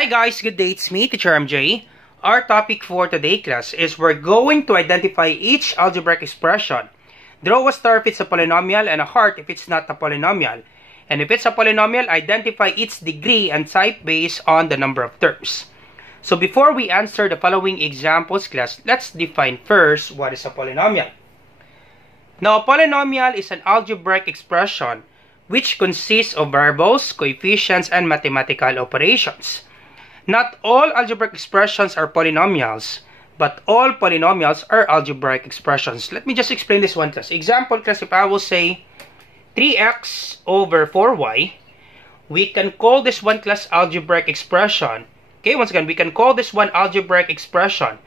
Hi guys, good day, it's me, Teacher MJ. Our topic for today, class, is we're going to identify each algebraic expression. Draw a star if it's a polynomial and a heart if it's not a polynomial. And if it's a polynomial, identify its degree and type based on the number of terms. So before we answer the following examples, class, let's define first what is a polynomial. Now, a polynomial is an algebraic expression which consists of variables, coefficients, and mathematical operations. Not all algebraic expressions are polynomials, but all polynomials are algebraic expressions. Let me just explain this one, class. Example, class, if I will say 3x over 4y, we can call this one, class, algebraic expression. Okay, once again, we can call this one algebraic expression,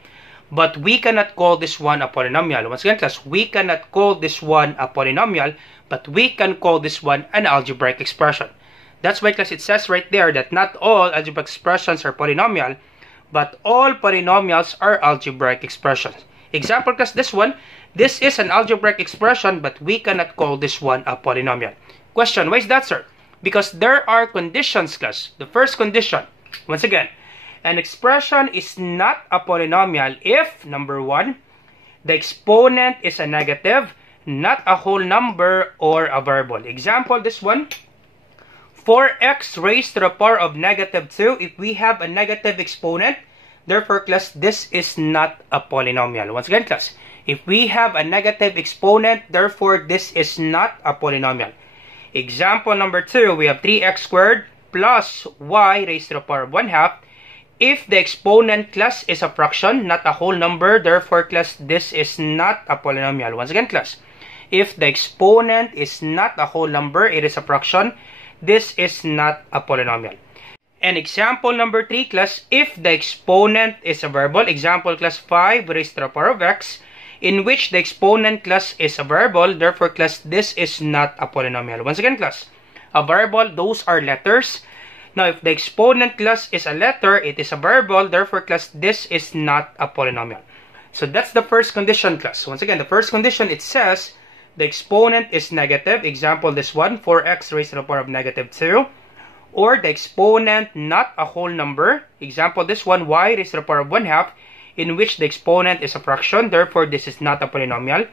but we cannot call this one a polynomial. Once again, class, we cannot call this one a polynomial, but we can call this one an algebraic expression. That's why, class, it says right there that not all algebraic expressions are polynomial, but all polynomials are algebraic expressions. Example, class, this one, this is an algebraic expression, but we cannot call this one a polynomial. Question, why is that, sir? Because there are conditions, class. The first condition, once again, an expression is not a polynomial if, number one, the exponent is a negative, not a whole number or a variable. Example, this one, 4x raised to the power of negative 2. If we have a negative exponent, therefore, class, this is not a polynomial. Once again, class, if we have a negative exponent, therefore, this is not a polynomial. Example number 2, we have 3x squared plus y raised to the power of 1/2. If the exponent, class, is a fraction, not a whole number, therefore, class, this is not a polynomial. Once again, class, if the exponent is not a whole number, it is a fraction, this is not a polynomial. And example number 3, class, if the exponent is a variable, example, class, 5 raised to the power of x, in which the exponent, class, is a variable, therefore, class, this is not a polynomial. Once again, class, a variable, those are letters. Now, if the exponent, class, is a letter, it is a variable, therefore, class, this is not a polynomial. So that's the first condition, class. Once again, the first condition, it says the exponent is negative. Example, this one, 4x raised to the power of negative 2. Or the exponent not a whole number. Example, this one, y raised to the power of 1/2, in which the exponent is a fraction. Therefore, this is not a polynomial.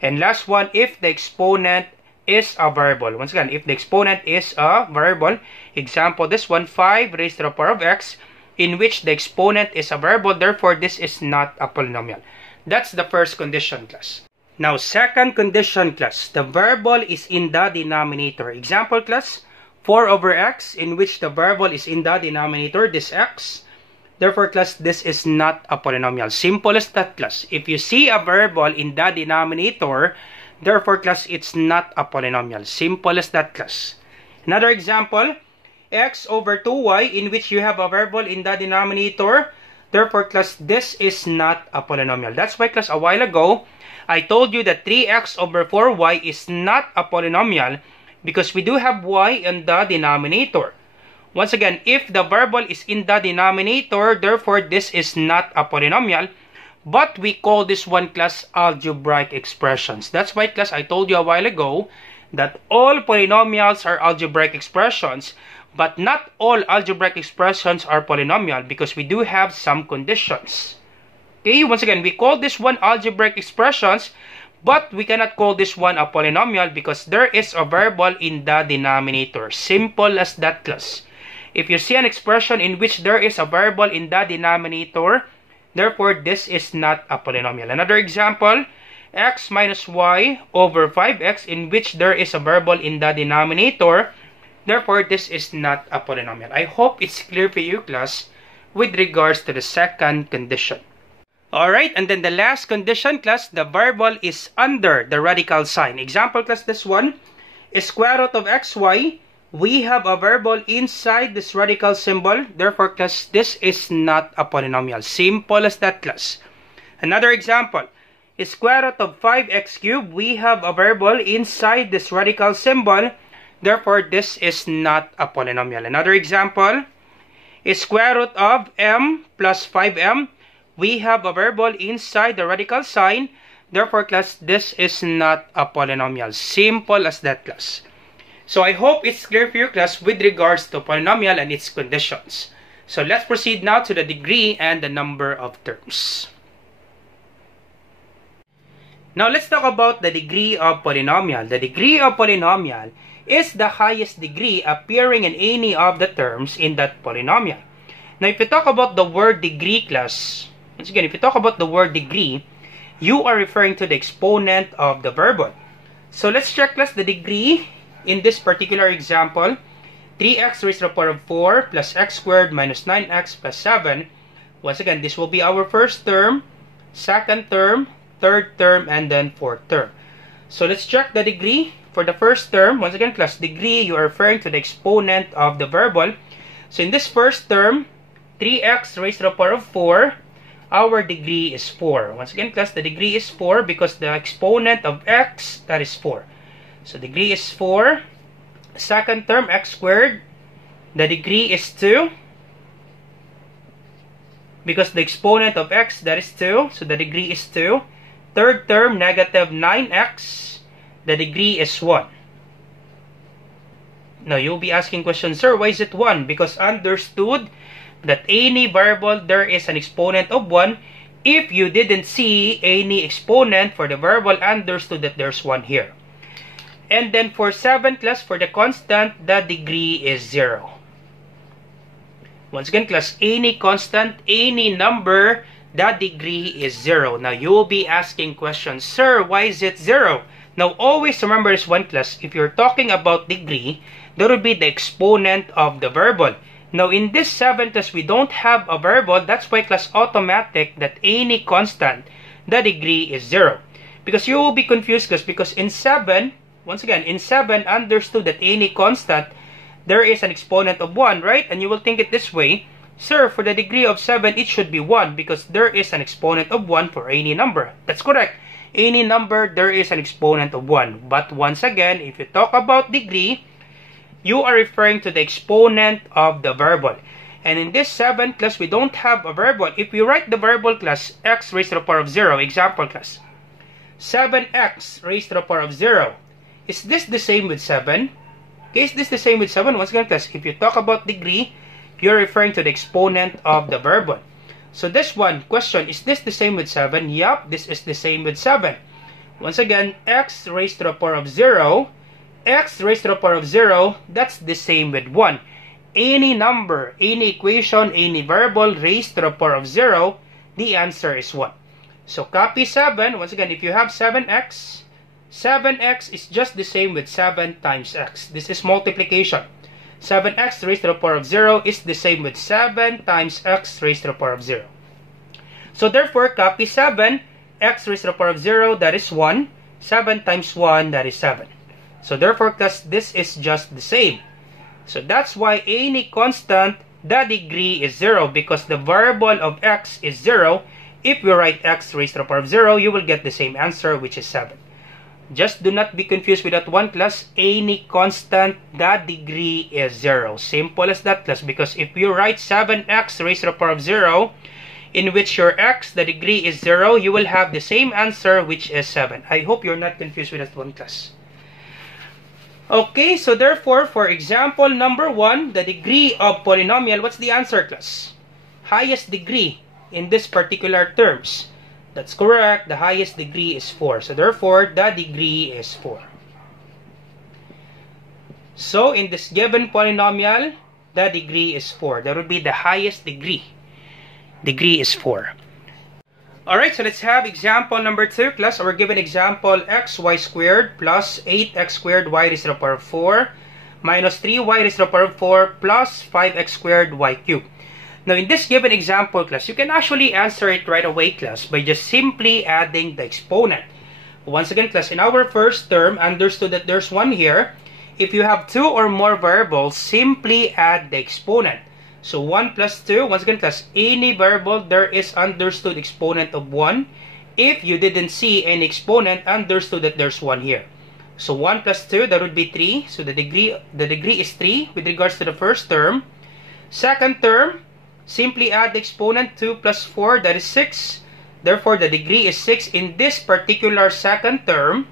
And last one, if the exponent is a variable. Once again, if the exponent is a variable. Example, this one, 5 raised to the power of x, in which the exponent is a variable. Therefore, this is not a polynomial. That's the first condition, class. Now, second condition, class, the variable is in the denominator. Example, class, 4 over x, in which the variable is in the denominator, this x. Therefore, class, this is not a polynomial. Simple as that, class. If you see a variable in the denominator, therefore, class, it's not a polynomial. Simple as that, class. Another example, x over 2y, in which you have a variable in the denominator. Therefore, class, this is not a polynomial. That's why, class, a while ago, I told you that 3x over 4y is not a polynomial because we do have y in the denominator. Once again, if the variable is in the denominator, therefore, this is not a polynomial. But we call this one, class, algebraic expressions. That's why, class, I told you a while ago that all polynomials are algebraic expressions, but not all algebraic expressions are polynomial because we do have some conditions. Okay, once again, we call this one algebraic expressions, but we cannot call this one a polynomial because there is a variable in the denominator. Simple as that, class. If you see an expression in which there is a variable in the denominator, therefore, this is not a polynomial. Another example, x minus y over 5x, in which there is a variable in the denominator. Therefore, this is not a polynomial. I hope it's clear for you, class, with regards to the second condition. Alright, and then the last condition, class, the variable is under the radical sign. Example, class, this one is square root of xy. We have a variable inside this radical symbol. Therefore, class, this is not a polynomial. Simple as that, class. Another example is square root of 5x cubed. We have a variable inside this radical symbol. Therefore, this is not a polynomial. Another example is square root of m plus 5m. We have a variable inside the radical sign. Therefore, class, this is not a polynomial. Simple as that, class. So I hope it's clear for you, class, with regards to polynomial and its conditions. So let's proceed now to the degree and the number of terms. Now let's talk about the degree of polynomial. The degree of polynomial is the highest degree appearing in any of the terms in that polynomial. Now if you talk about the word degree, class, once again, if you talk about the word degree, you are referring to the exponent of the variable. So let's check, class, the degree in this particular example. 3x raised to the power of 4 plus x squared minus 9x plus 7. Once again, this will be our first term, second term, third term, and then fourth term. So let's check the degree for the first term. Once again, class, degree, you are referring to the exponent of the variable. So in this first term, 3x raised to the power of 4, our degree is 4. Once again, class, the degree is 4 because the exponent of x, that is 4. So degree is 4. Second term, x squared, the degree is 2 because the exponent of x, that is 2, so the degree is 2. Third term, negative 9x, the degree is 1. Now you'll be asking questions, sir, why is it 1? Because understood that any variable there is an exponent of 1. If you didn't see any exponent for the variable, understood that there's 1 here. And then for 7, class, for the constant, the degree is 0. Once again, class, any constant, any number, the degree is 0. Now, you will be asking questions, sir, why is it 0? Now, always remember this one, class. If you're talking about degree, that will be the exponent of the variable. Now, in this 7, class, we don't have a variable. That's why, class, automatic that any constant, the degree is 0. Because you will be confused, class, because in 7, once again, in 7, understood that any constant, there is an exponent of 1, right? And you will think it this way, sir, for the degree of 7, it should be 1 because there is an exponent of 1 for any number. That's correct. Any number, there is an exponent of 1. But once again, if you talk about degree, you are referring to the exponent of the variable. And in this 7, class, we don't have a variable. If we write the variable, class, x raised to the power of 0, example, class, 7x raised to the power of 0. Is this the same with 7? Okay, is this the same with 7? Once again, class, if you talk about degree, you're referring to the exponent of the variable. So this one, question, is this the same with 7? Yup, this is the same with 7. Once again, x raised to the power of 0, x raised to the power of 0, that's the same with 1. Any number, any equation, any variable raised to the power of 0, the answer is 1. So copy 7. Once again, if you have 7x, 7x is just the same with 7 times x. This is multiplication. 7x raised to the power of 0 is the same with 7 times x raised to the power of 0. So therefore, copy 7, x raised to the power of 0, that is 1. 7 times 1, that is 7. So therefore, class, this is just the same. So that's why any constant, the degree is 0 because the variable of x is 0. If we write x raised to the power of 0, you will get the same answer, which is 7. Just do not be confused with that one, class. Any constant, that degree is 0. Simple as that, class. Because if you write 7x raised to the power of 0, in which your x, the degree is 0, you will have the same answer, which is 7. I hope you're not confused with that one, class. Okay, so therefore, for example number 1, the degree of polynomial, what's the answer, class? Highest degree in this particular terms. That's correct. The highest degree is 4. So therefore, the degree is 4. So in this given polynomial, the degree is 4. That would be the highest degree. Degree is 4. Alright, so let's have example number 2, class. Our given example, xy squared plus 8x squared y raised to the power of 4 minus 3y raised to the power of 4 plus 5x squared y cubed. Now, in this given example, class, you can actually answer it right away, class, by just simply adding the exponent. Once again, class, in our first term, understood that there's 1 here. If you have 2 or more variables, simply add the exponent. So 1 plus 2, once again, class, any variable, there is understood exponent of 1. If you didn't see any exponent, understood that there's 1 here. So 1 plus 2, that would be 3. So the degree is 3 with regards to the first term. Second term, simply add the exponent. 2 plus 4, that is 6. Therefore, the degree is 6 in this particular second term.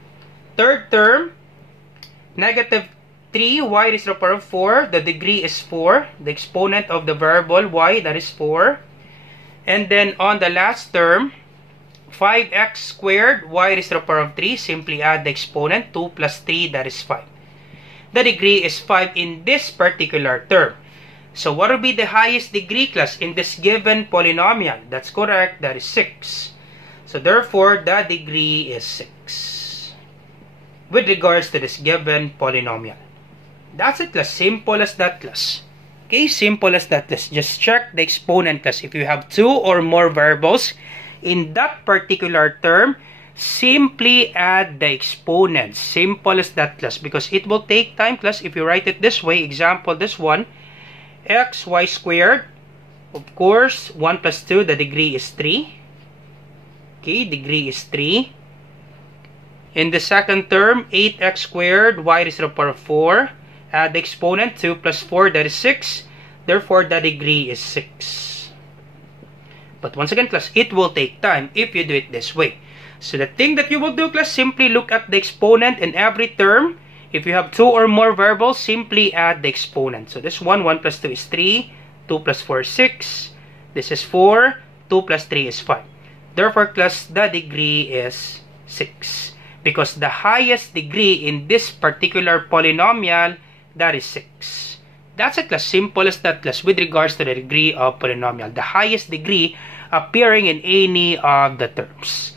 Third term, negative 3y raised to the power of 4. The degree is 4. The exponent of the variable y, that is 4. And then on the last term, 5x squared y raised to the power of 3. Simply add the exponent. 2 plus 3, that is 5. The degree is 5 in this particular term. So what will be the highest degree, class, in this given polynomial? That's correct. That is 6. So therefore, the degree is 6 with regards to this given polynomial. That's it, class. Simple as that, class. Okay, simple as that, class. Just check the exponent, class. If you have 2 or more variables in that particular term, simply add the exponents. Simple as that, class. Because it will take time, class, if you write it this way. Example, this one. Xy squared. Of course, 1 plus 2, the degree is 3. Okay, degree is 3. In the second term, 8x squared, y raised to the power of 4. Add the exponent, 2 plus 4, that is 6. Therefore, the degree is 6. But once again, class, it will take time if you do it this way. So the thing that you will do, class, simply look at the exponent in every term. If you have 2 or more variables, simply add the exponent. So this one, 1 plus 2 is 3. 2 plus 4 is 6. This is 4. 2 plus 3 is 5. Therefore, class, the degree is 6. Because the highest degree in this particular polynomial, that is 6. That's it, class. Simple as that, class, with regards to the degree of polynomial. The highest degree appearing in any of the terms.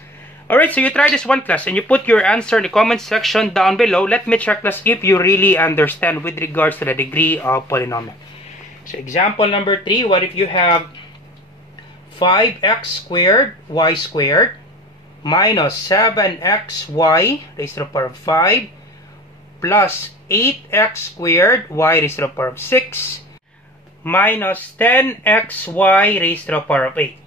Alright, so you try this one, class, and you put your answer in the comment section down below. Let me check, class, if you really understand with regards to the degree of polynomial. So example number 3, what if you have 5x squared y squared minus 7xy raised to the power of 5 plus 8x squared y raised to the power of 6 minus 10xy raised to the power of 8.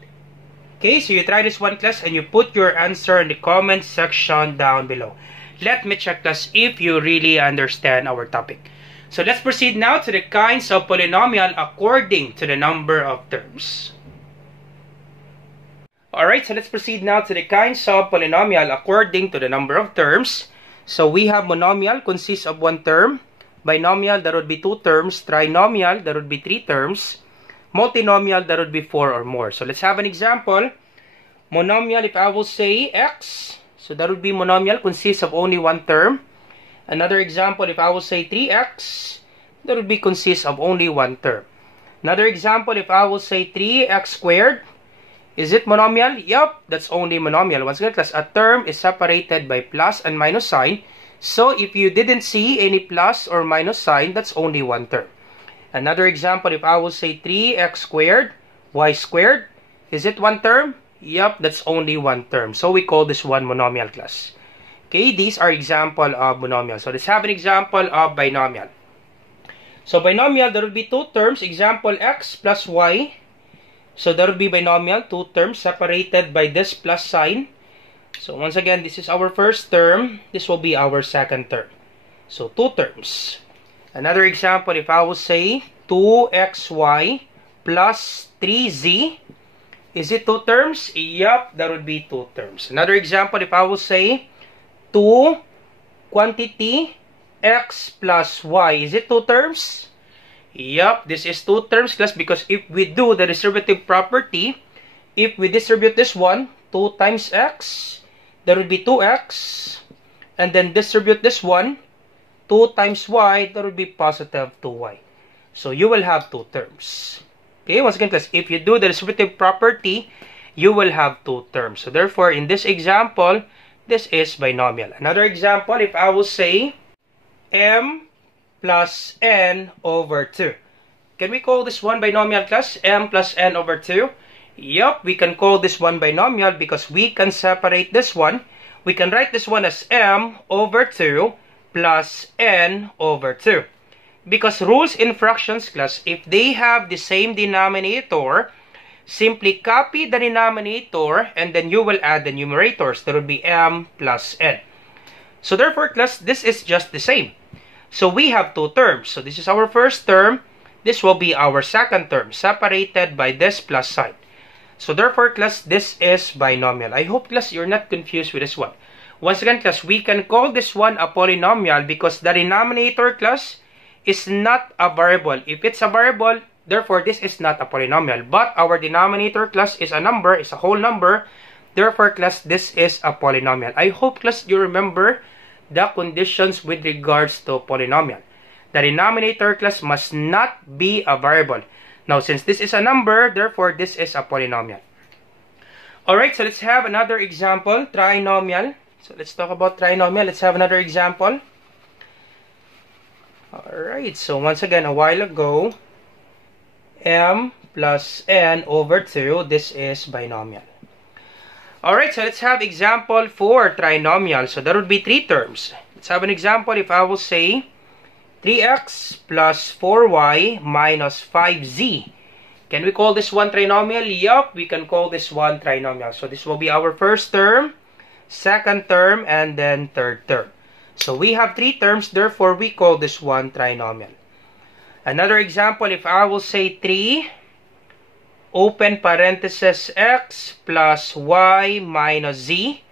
Okay, so you try this one, class, and you put your answer in the comment section down below. Let me check, class, if you really understand our topic. So let's proceed now to the kinds of polynomial according to the number of terms. Alright, so let's proceed now to the kinds of polynomial according to the number of terms. So we have monomial, consists of 1 term. Binomial, that would be 2 terms. Trinomial, that would be 3 terms. Multinomial, that would be 4 or more. So let's have an example. Monomial, if I will say x, so that would be monomial, consists of only 1 term. Another example, if I will say 3x, that would be consists of only 1 term. Another example, if I will say 3x squared, is it monomial? Yup, that's only monomial. Once again, class, a term is separated by plus and minus sign. So if you didn't see any plus or minus sign, that's only 1 term. Another example, if I will say 3x squared, y squared, is it 1 term? Yup, that's only 1 term. So we call this one monomial, class. Okay, these are example of monomial. So let's have an example of binomial. So binomial, there will be 2 terms. Example, x plus y. So there will be binomial, 2 terms separated by this plus sign. So once again, this is our first term. This will be our second term. So 2 terms. Another example, if I will say 2xy plus 3z, is it 2 terms? Yup, that would be 2 terms. Another example, if I will say 2 quantity x plus y, is it 2 terms? Yup, this is 2 terms, class, because if we do the distributive property, if we distribute this one, 2 times x, there would be 2x, and then distribute this one, 2 times y, that would be positive 2y. So you will have 2 terms. Okay, once again, class, if you do the distributive property, you will have 2 terms. So therefore, in this example, this is binomial. Another example, if I will say m plus n over 2. Can we call this one binomial, class? M plus n over 2? Yup, we can call this one binomial because we can separate this one. We can write this one as m over 2 plus n over 2. Because rules in fractions, class, if they have the same denominator, simply copy the denominator and then you will add the numerators. There will be m plus n. So therefore, class, this is just the same. So we have 2 terms. So this is our first term. This will be our second term, separated by this plus sign. So therefore, class, this is binomial. I hope, class, you're not confused with this one. Once again, class, we can call this one a polynomial because the denominator, class, is not a variable. If it's a variable, therefore this is not a polynomial. But our denominator, class, is a number, is a whole number. Therefore, class, this is a polynomial. I hope, class, you remember the conditions with regards to polynomial. The denominator, class, must not be a variable. Now, since this is a number, therefore this is a polynomial. Alright, so let's have another example, trinomial. So let's talk about trinomial. Let's have another example. Alright, so once again, a while ago, m plus n over 2, this is binomial. Alright, so let's have example for trinomial. So that would be 3 terms. Let's have an example. If I will say 3x plus 4y minus 5z. Can we call this one trinomial? Yup, we can call this one trinomial. So this will be our first term, second term, and then third term. So we have 3 terms, therefore we call this one trinomial. Another example, if I will say 3, open parenthesis, x plus y minus z.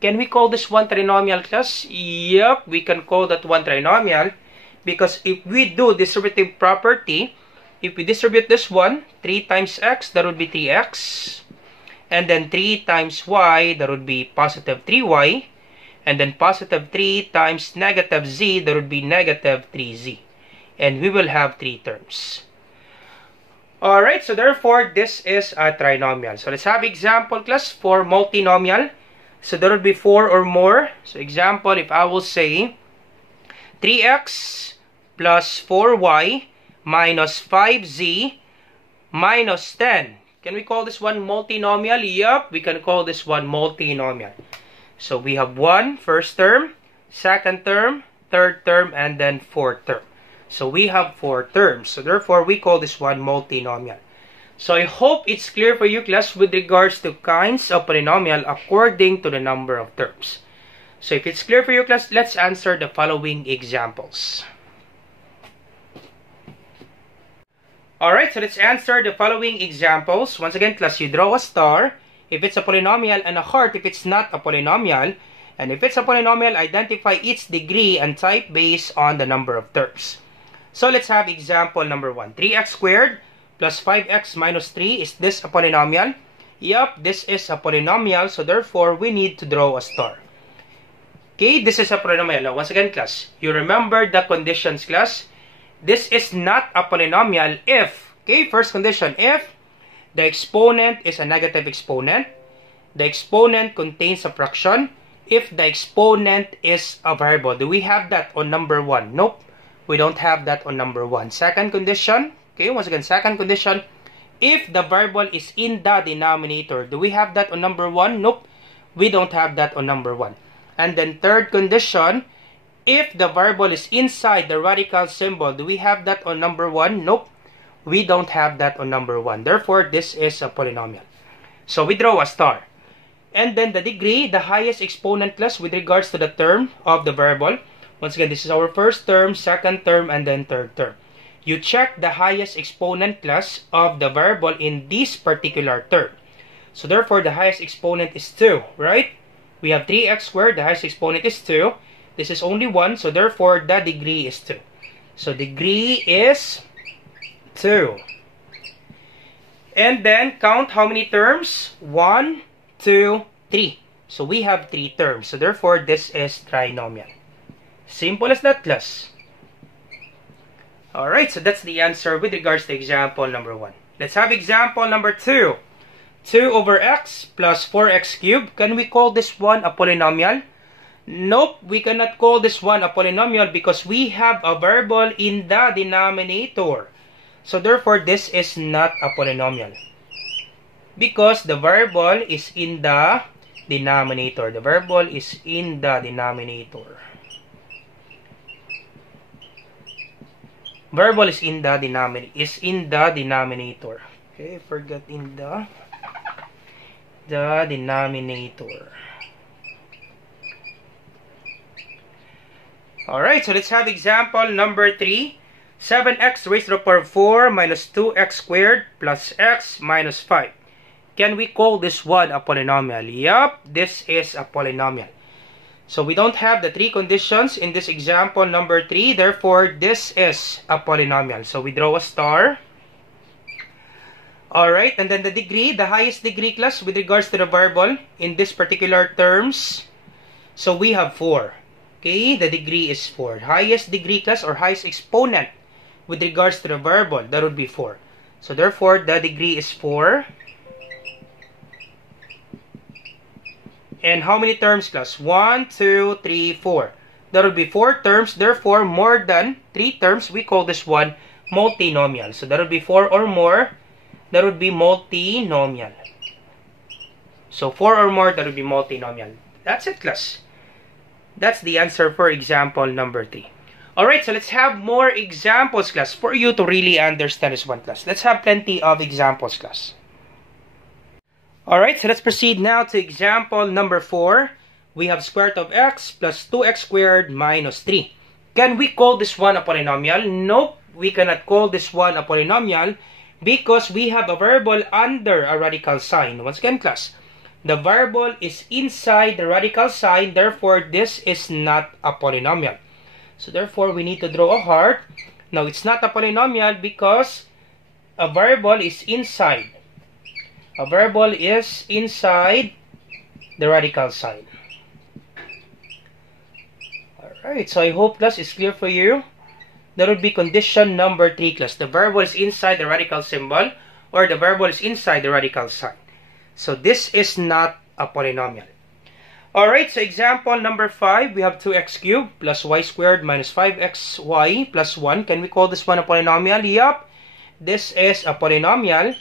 Can we call this one trinomial, class? Yup, we can call that one trinomial because if we do distributive property, if we distribute this one, 3 times x, that would be 3x. And then 3 times y, that would be positive 3y. And then positive 3 times negative z, that would be negative 3z. And we will have 3 terms. Alright, so therefore, this is a trinomial. So let's have example, class, for multinomial. So that would be 4 or more. So example, if I will say 3x plus 4y minus 5z minus 10. Can we call this one multinomial? Yup, we can call this one multinomial. So we have 1 first term, second term, third term, and then fourth term. So we have 4 terms. So therefore, we call this one multinomial. So I hope it's clear for you, class, with regards to kinds of polynomial according to the number of terms. So if it's clear for you, class, let's answer the following examples. Alright, so let's answer the following examples. Once again, class, you draw a star if it's a polynomial and a heart if it's not a polynomial. And if it's a polynomial, identify its degree and type based on the number of terms. So let's have example number 1. 3x squared plus 5x minus 3. Is this a polynomial? Yup, this is a polynomial. So therefore, we need to draw a star. Okay, this is a polynomial. Now, once again, class, you remember the conditions, class. This is not a polynomial if, okay, first condition, if the exponent is a negative exponent, the exponent contains a fraction, if the exponent is a variable. Do we have that on number 1? Nope, we don't have that on number 1. Second condition, okay, once again, second condition, if the variable is in the denominator. Do we have that on number 1? Nope, we don't have that on number 1. And then third condition, if the variable is inside the radical symbol. Do we have that on number 1? Nope, we don't have that on number 1. Therefore, this is a polynomial. So we draw a star. And then the degree, the highest exponent, class, with regards to the term of the variable. Once again, this is our first term, second term, and then third term. You check the highest exponent, class, of the variable in this particular term. So therefore, the highest exponent is 2, right? We have 3x squared, the highest exponent is 2. This is only 1, so therefore, the degree is 2. So degree is 2. And then, count how many terms? 1, 2, 3. So we have 3 terms. So therefore, this is trinomial. Simple as that, class. Alright, so that's the answer with regards to example number 1. Let's have example number 2. 2 over x plus 4x cubed. Can we call this one a polynomial? Nope, we cannot call this one a polynomial because we have a variable in the denominator. So therefore, this is not a polynomial. Because the variable is in the denominator. The variable is in the denominator. Variable is in the denominator. Okay, forgot in the denominator. Alright, so let's have example number 3. 7x raised to the power of 4 minus 2x squared plus x minus 5. Can we call this one a polynomial? Yup, this is a polynomial. So we don't have the three conditions in this example number 3. Therefore, this is a polynomial. So we draw a star. Alright, and then the degree, the highest degree class with regards to the variable in this particular terms. So we have 4. Okay, the degree is 4. Highest degree class or highest exponent with regards to the variable, that would be 4. So therefore, the degree is 4. And how many terms class? 1, 2, 3, 4. That would be 4 terms. Therefore, more than 3 terms, we call this one multinomial. So that would be 4 or more. That would be multinomial. So 4 or more, that would be multinomial. That's it, class. That's the answer for example number 3. Alright, so let's have more examples, class, for you to really understand this one, class. Let's have plenty of examples, class. Alright, so let's proceed now to example number 4. We have square root of x plus 2x squared minus 3. Can we call this one a polynomial? Nope, we cannot call this one a polynomial because we have a variable under a radical sign. Once again, class, the variable is inside the radical sign. Therefore, this is not a polynomial. So therefore, we need to draw a heart. Now, it's not a polynomial because a variable is inside. A variable is inside the radical sign. Alright, so I hope class is clear for you. That would be condition number 3, class. The variable is inside the radical symbol or the variable is inside the radical sign. So this is not a polynomial. Alright, so example number 5, we have 2x cubed plus y squared minus 5xy plus 1. Can we call this one a polynomial? Yup, this is a polynomial.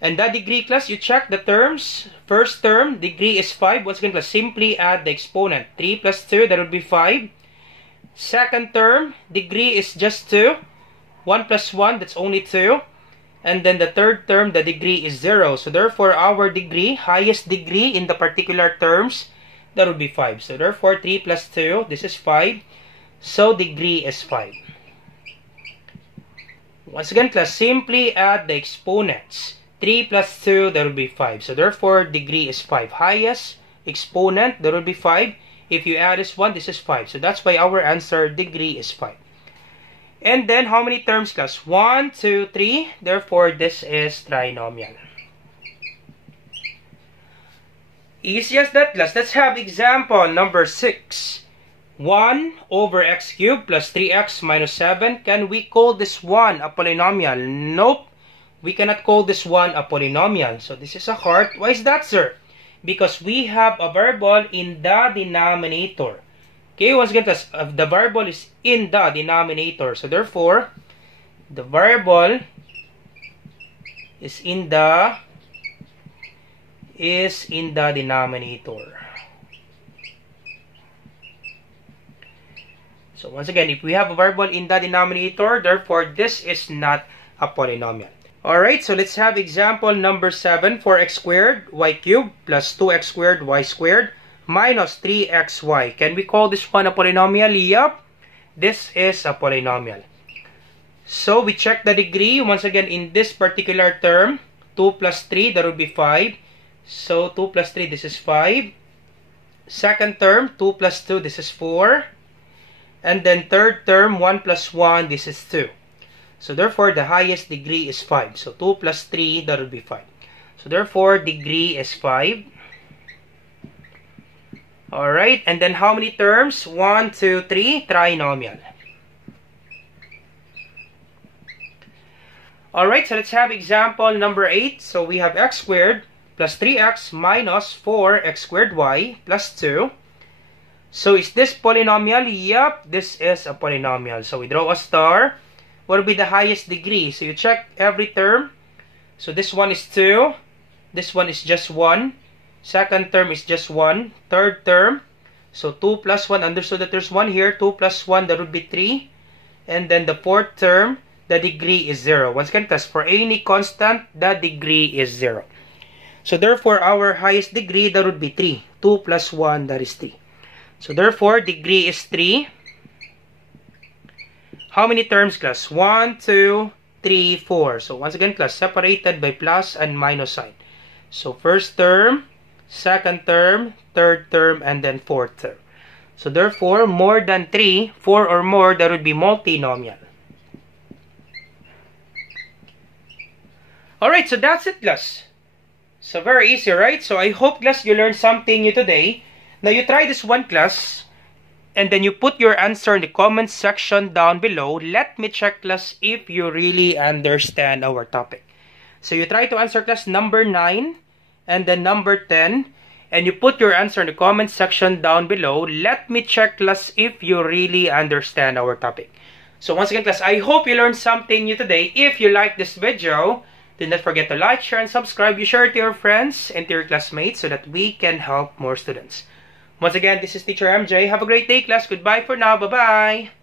And that degree, class, you check the terms. First term, degree is 5. Once again, class, simply add the exponent. 3 plus 2, that would be 5. Second term, degree is just 2. 1 plus 1, that's only 2. And then the third term, the degree is 0. So therefore, our degree, highest degree in the particular terms, that would be 5. So therefore, 3 plus 2, this is 5. So degree is 5. Once again, class, simply add the exponents. 3 plus 2, that would be 5. So therefore, degree is 5. Highest exponent, that would be 5. If you add this one, this is 5. So that's why our answer, degree is 5. And then, how many terms, class? 1, 2, 3. Therefore, this is trinomial. Easy as that, class. Let's have example number 6. 1 over x cubed plus 3x minus 7. Can we call this one a polynomial? Nope. We cannot call this one a polynomial. So this is a heart. Why is that, sir? Because we have a variable in the denominator. Okay, once again, the variable is in the denominator. So therefore, the variable is in the denominator. So once again, if we have a variable in the denominator, therefore this is not a polynomial. Alright, so let's have example number 7. 4x squared y cubed plus 2x squared y squared minus 3xy. Can we call this one a polynomial? Yup, this is a polynomial. So we check the degree. Once again, in this particular term, 2 plus 3, that would be 5. So 2 plus 3, this is 5. Second term, 2 plus 2, this is 4. And then third term, 1 plus 1, this is 2. So therefore, the highest degree is 5. So 2 plus 3, that would be 5. So therefore, degree is 5. Alright, and then how many terms? 1, 2, 3, trinomial. Alright, so let's have example number 8. So we have x squared plus 3x minus 4x squared y plus 2. So is this polynomial? Yup, this is a polynomial. So we draw a star. What will be the highest degree? So you check every term. So this one is 2. This one is just 1. Second term is just 1. Third term, so 2 plus 1. Understood that there's 1 here. 2 plus 1, that would be 3. And then the fourth term, the degree is 0. Once again, class, for any constant, the degree is 0. So therefore, our highest degree, that would be 3. 2 plus 1, that is 3. So therefore, degree is 3. How many terms, class? 1, 2, 3, 4. So once again, class, separated by plus and minus sign. So first term, second term, third term, and then fourth term. So therefore, more than 3, 4 or more, that would be multinomial. Alright, so that's it, class. So very easy, right? So I hope, class, you learned something new today. Now you try this one, class, and then you put your answer in the comment section down below. Let me check, class, if you really understand our topic. So you try to answer, class, number 9 and then number 10. And you put your answer in the comment section down below. Let me check, class, if you really understand our topic. So once again, class, I hope you learned something new today. If you like this video, do not forget to like, share, and subscribe. You share it to your friends and to your classmates so that we can help more students. Once again, this is Teacher MJ. Have a great day, class. Goodbye for now. Bye-bye.